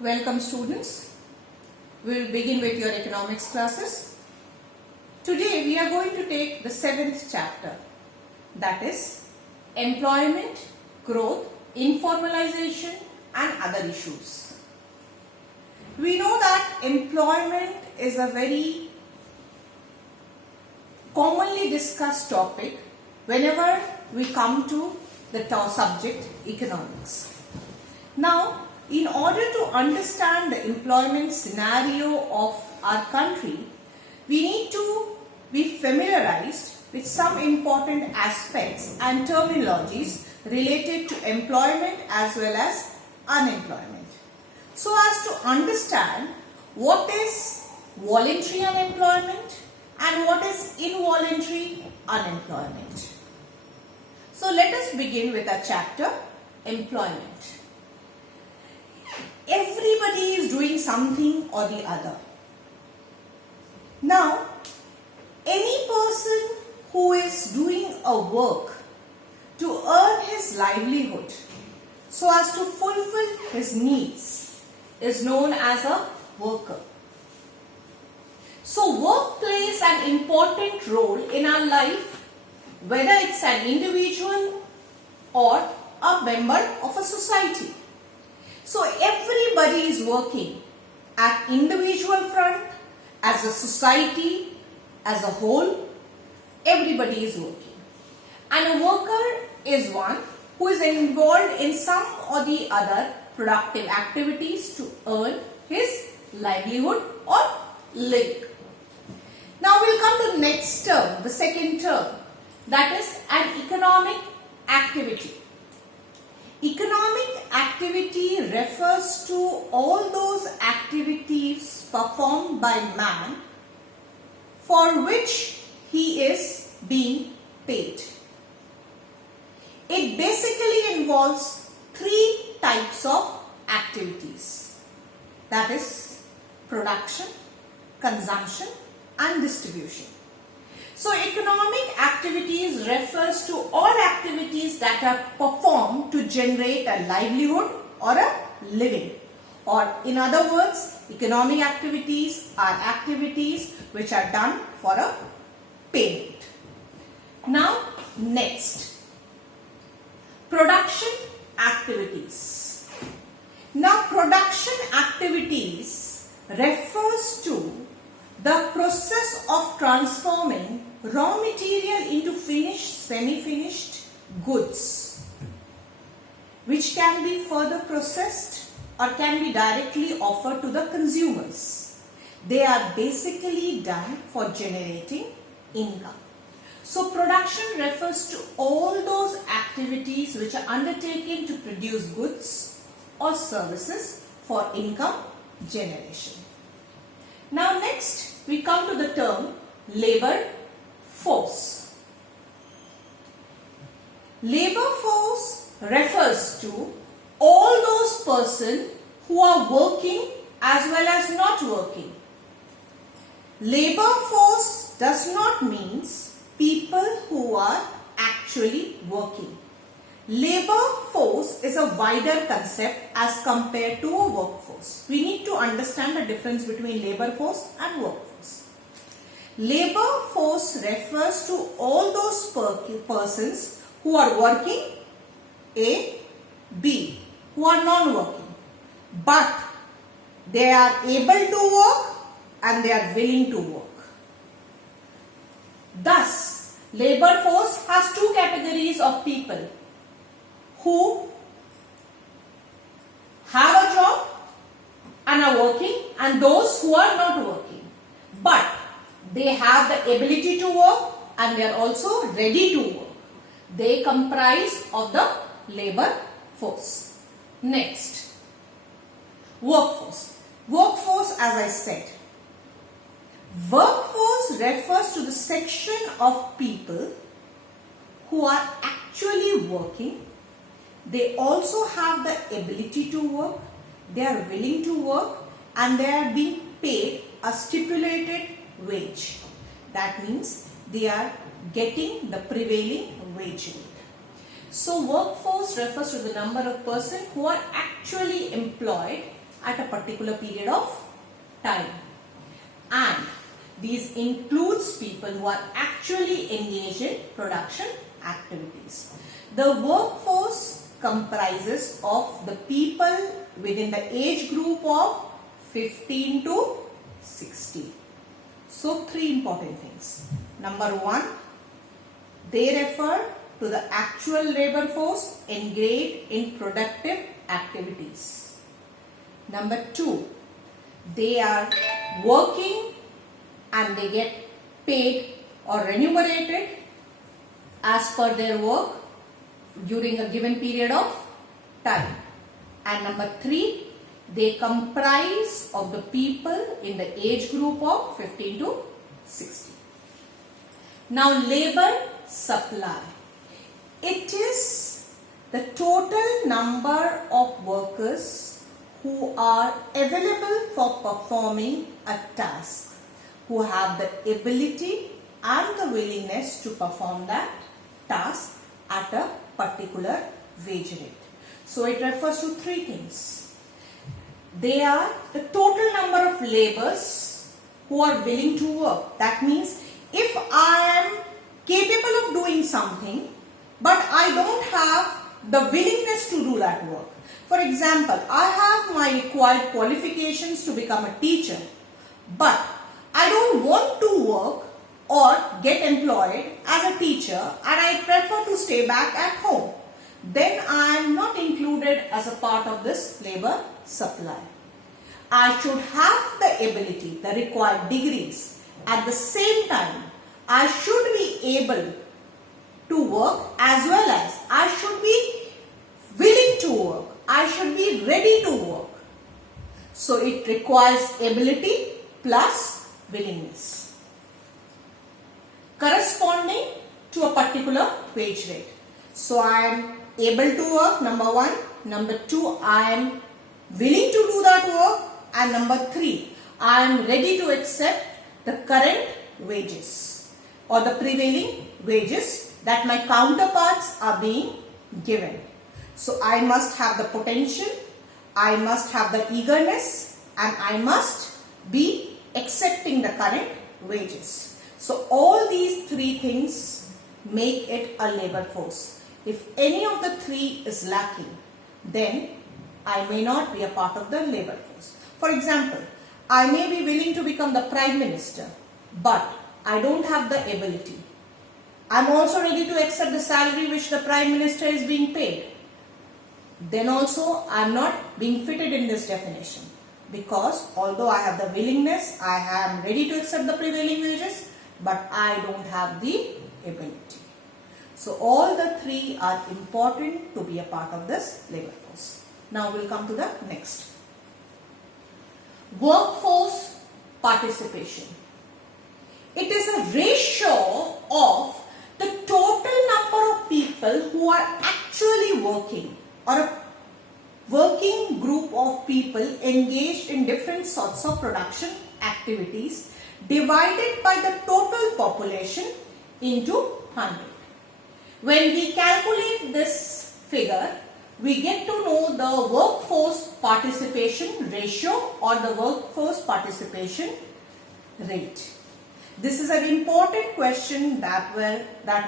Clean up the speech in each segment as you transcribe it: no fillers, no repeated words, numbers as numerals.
Welcome students. We will begin with your economics classes. Today we are going to take the 7th chapter, that is employment, growth, informalization and other issues. We know that employment is a very commonly discussed topic whenever we come to the subject economics. Now, in order to understand the employment scenario of our country, we need to be familiarized with some important aspects and terminologies related to employment as well as unemployment. So as to understand what is voluntary unemployment and what is involuntary unemployment. So let us begin with our chapter, employment. Everybody is doing something or the other. Now, any person who is doing a work to earn his livelihood so as to fulfill his needs is known as a worker. So, work plays an important role in our life, whether it's an individual or a member of a society. So everybody is working at individual front, as a society, as a whole, everybody is working. And a worker is one who is involved in some or the other productive activities to earn his livelihood or living. Now we'll come to the next term, the second term, that is an economic activity. Economic activity refers to all those activities performed by man for which he is being paid. It basically involves three types of activities, that is production, consumption and distribution. So economic activities refers to all activities that are performed to generate a livelihood or a living. Or in other words, economic activities are activities which are done for a payment. Now next, production activities. Now production activities refers to the process of transforming raw material into finished, semi-finished goods, which can be further processed or can be directly offered to the consumers. They are basically done for generating income. So production refers to all those activities which are undertaken to produce goods or services for income generation. Now next we come to the term labor force. Labor force refers to all those persons who are working as well as not working. Labor force does not mean people who are actually working. Labor force is a wider concept as compared to a workforce. We need to understand the difference between labor force and workforce. Labor force refers to all those persons who are working, A, B, who are non-working, but they are able to work and they are willing to work. Thus, labor force has two categories of people who have a job and are working, and those who are not working, but they have the ability to work and they are also ready to work. They comprise of the labor force. Next, workforce. Workforce, as I said, workforce refers to the section of people who are actually working. They also have the ability to work, they are willing to work, and they are being paid a stipulated wage. That means they are getting the prevailing wage rate. So workforce refers to the number of persons who are actually employed at a particular period of time. And these includes people who are actually engaged in production activities. The workforce comprises of the people within the age group of 15 to 60. So, three important things. Number one, they refer to the actual labor force engaged in productive activities. Number two, they are working and they get paid or remunerated as per their work during a given period of time. And number three, they comprise of the people in the age group of 15 to 60. Now, labor supply. It is the total number of workers who are available for performing a task, who have the ability and the willingness to perform that task at a particular wage rate. So, it refers to three things. They are the total number of laborers who are willing to work. That means if I am capable of doing something, but I don't have the willingness to do that work. For example, I have my required qualifications to become a teacher, but I don't want to work or get employed as a teacher and I prefer to stay back at home. Then I am not included as a part of this labor supply. I should have the ability, the required degrees. At the same time, I should be able to work as well as I should be willing to work. I should be ready to work. So it requires ability plus willingness corresponding to a particular wage rate. So I am able to work, number one. Number two, I am willing to do that work. And number three, I am ready to accept the current wages or the prevailing wages that my counterparts are being given. So I must have the potential, I must have the eagerness, and I must be accepting the current wages. So all these three things make it a labor force. If any of the three is lacking, then I may not be a part of the labor force. For example, I may be willing to become the Prime Minister, but I don't have the ability. I am also ready to accept the salary which the Prime Minister is being paid. Then also I am not being fitted in this definition, because although I have the willingness, I am ready to accept the prevailing wages, but I don't have the ability. So all the three are important to be a part of this labor force. Now we'll come to the next. Workforce participation. It is a ratio of the total number of people who are actually working, or a working group of people engaged in different sorts of production activities divided by the total population into 100. When we calculate this figure, we get to know the workforce participation ratio or the workforce participation rate. This is an important question that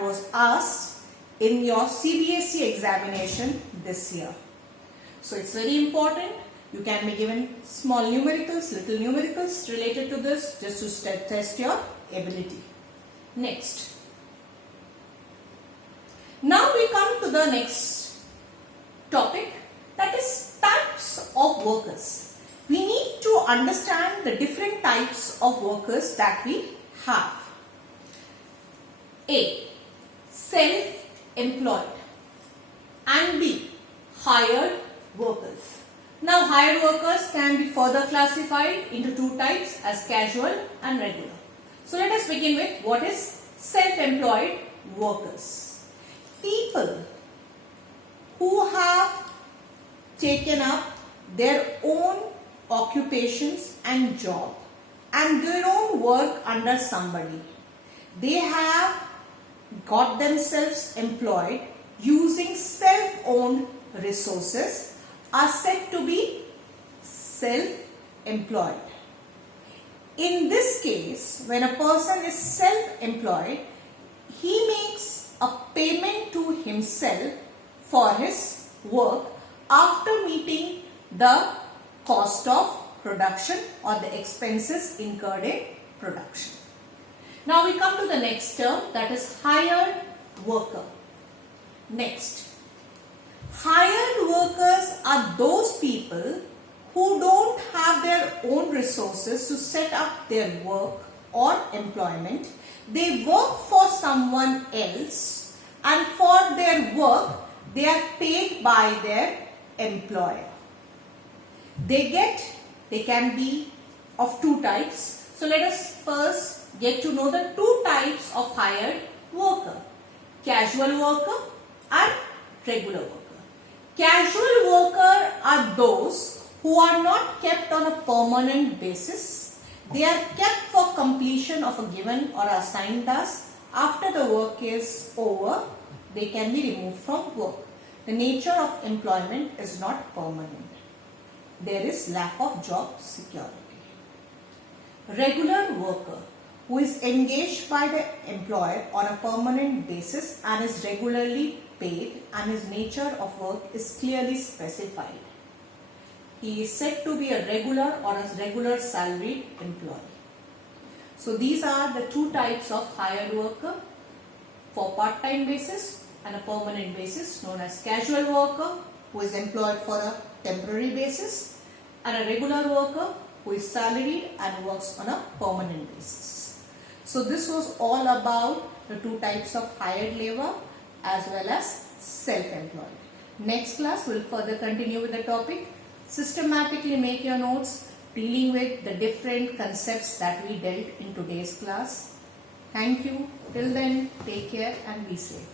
was asked in your CBSE examination this year. So it's very important. You can be given small numericals, little numericals related to this just to test your ability. Next. Now we come to the next topic, that is types of workers. We need to understand the different types of workers that we have. A. Self-employed, and B. Hired workers. Now hired workers can be further classified into two types as casual and regular. So let us begin with what is self-employed workers. People who have taken up their own occupations and job and they don't work under somebody. They have got themselves employed using self-owned resources are said to be self-employed. In this case, when a person is self-employed, he makes a payment to himself for his work after meeting the cost of production or the expenses incurred in production. Now we come to the next term, that is hired worker. Next, hired workers are those people who don't have their own resources to set up their work or employment. They work for someone else, and for their work they are paid by their employer. They can be of two types. So let us first get to know the two types of hired worker: casual worker and regular worker. Casual worker are those who are not kept on a permanent basis. They are kept for completion of a given or assigned task. After the work is over, they can be removed from work. The nature of employment is not permanent. There is lack of job security. Regular worker, who is engaged by the employer on a permanent basis and is regularly paid, and his nature of work is clearly specified. He is said to be a regular or a regular salaried employee. So these are the two types of hired worker, for part-time basis and a permanent basis, known as casual worker, who is employed for a temporary basis, and a regular worker who is salaried and works on a permanent basis. So this was all about the two types of hired labor as well as self-employed. Next class we will further continue with the topic. Systematically make your notes dealing with the different concepts that we dealt in today's class. Thank you. Till then, take care and be safe.